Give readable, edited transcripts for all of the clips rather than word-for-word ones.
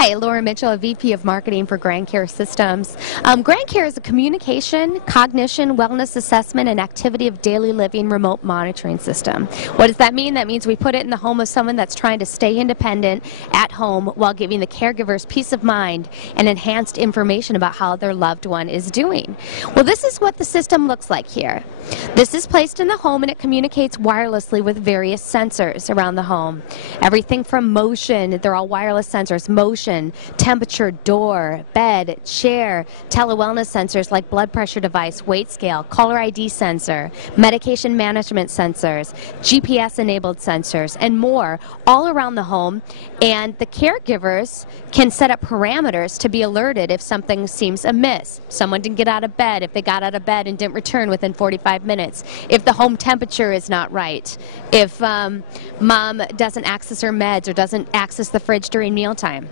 Hi, Laura Mitchell, VP of Marketing for GrandCare Systems. GrandCare is a communication, cognition, wellness assessment, and activity of daily living remote monitoring system. What does that mean? That means we put it in the home of someone that's trying to stay independent at home while giving the caregivers peace of mind and enhanced information about how their loved one is doing. Well, this is what the system looks like here. This is placed in the home and it communicates wirelessly with various sensors around the home. Everything from motion, they're all wireless sensors, motion, temperature, door, bed, chair, tele-wellness sensors like blood pressure device, weight scale, caller ID sensor, medication management sensors, GPS-enabled sensors, and more, all around the home. And the caregivers can set up parameters to be alerted if something seems amiss. Someone didn't get out of bed, if they got out of bed and didn't return within 45 minutes, if the home temperature is not right, if mom doesn't access her meds or doesn't access the fridge during mealtime.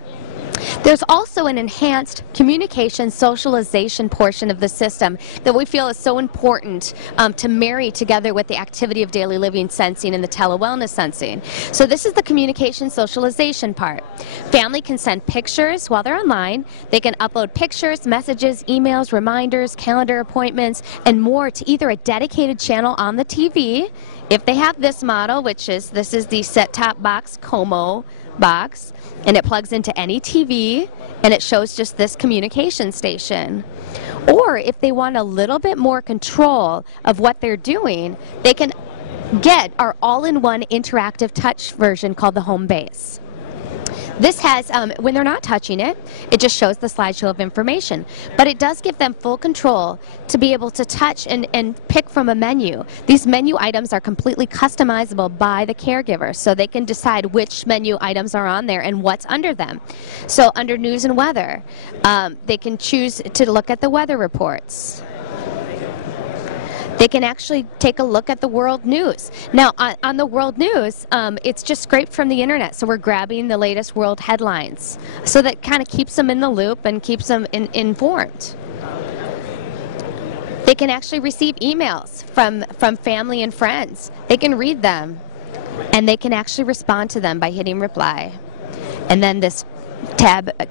There's also an enhanced communication socialization portion of the system that we feel is so important to marry together with the activity of daily living sensing and the tele-wellness sensing. So this is the communication socialization part. Family can send pictures while they're online. They can upload pictures, messages, emails, reminders, calendar appointments, and more to either a dedicated channel on the TV, if they have this model, this is the set-top box Como box, and it plugs into any TV and it shows just this communication station. Or if they want a little bit more control of what they're doing, they can get our all-in-one interactive touch version called the Home Base. This has, when they're not touching it, it just shows the slideshow of information. But it does give them full control to be able to touch and pick from a menu. These menu items are completely customizable by the caregiver, so they can decide which menu items are on there and what's under them. So under news and weather, they can choose to look at the weather reports. They can actually take a look at the world news. Now, on the world news, it's just scraped from the internet, so we're grabbing the latest world headlines. So that kind of keeps them in the loop and keeps them informed. They can actually receive emails from family and friends. They can read them, and they can actually respond to them by hitting reply. And then this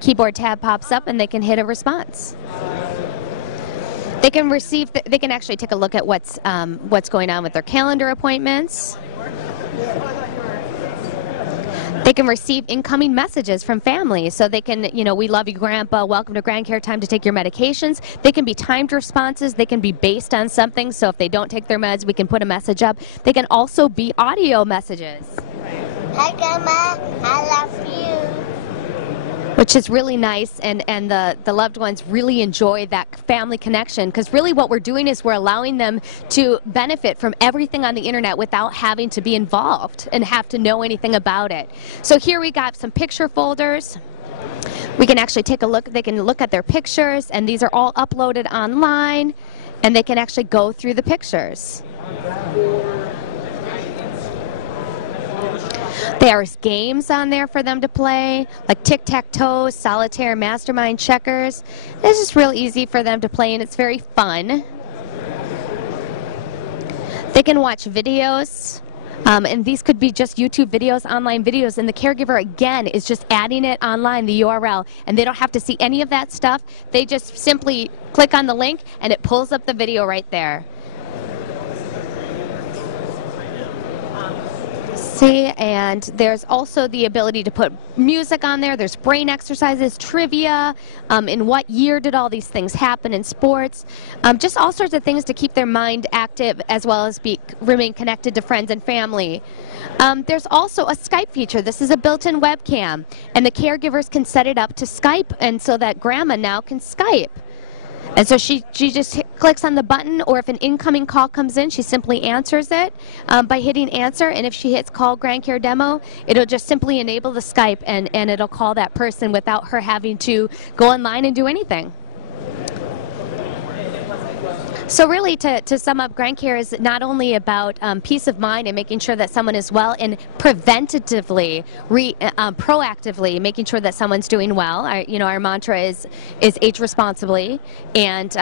keyboard tab pops up, and they can hit a response. They can they can actually take a look at what's going on with their calendar appointments. They can receive incoming messages from family, so they can, we love you, Grandpa, welcome to GrandCare, time to take your medications. They can be timed responses. They can be based on something, so if they don't take their meds, we can put a message up. They can also be audio messages. Hi, Grandma, I love you. Which is really nice, and the loved ones really enjoy that family connection, because really what we're doing is we're allowing them to benefit from everything on the internet without having to be involved and have to know anything about it. So here we got some picture folders. We can actually take a look, they can look at their pictures, and these are all uploaded online, and they can actually go through the pictures. There's games on there for them to play, like tic-tac-toe, solitaire, mastermind, checkers. It's just real easy for them to play, and it's very fun. They can watch videos, and these could be just YouTube videos, online videos, and the caregiver, again, is just adding it online, the URL, and they don't have to see any of that stuff. They just simply click on the link, and it pulls up the video right there. And there's also the ability to put music on there. There's brain exercises, trivia, in what year did all these things happen in sports, just all sorts of things to keep their mind active as well as remain connected to friends and family. There's also a Skype feature. This is a built-in webcam, and the caregivers can set it up to Skype, and so that grandma now can Skype. And so she just clicks on the button, or if an incoming call comes in, she simply answers it by hitting answer. And if she hits call GrandCare demo, it'll just simply enable the Skype, and it'll call that person without her having to go online and do anything. So really, to sum up, GrandCare is not only about peace of mind and making sure that someone is well, and preventatively, proactively making sure that someone's doing well. Our mantra is age responsibly, and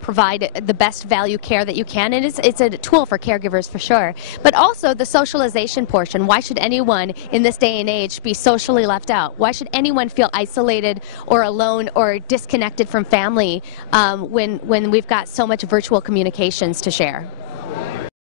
provide the best value care that you can. And it's a tool for caregivers for sure. But also the socialization portion. Why should anyone in this day and age be socially left out? Why should anyone feel isolated or alone or disconnected from family when we've got so much virtual communications to share?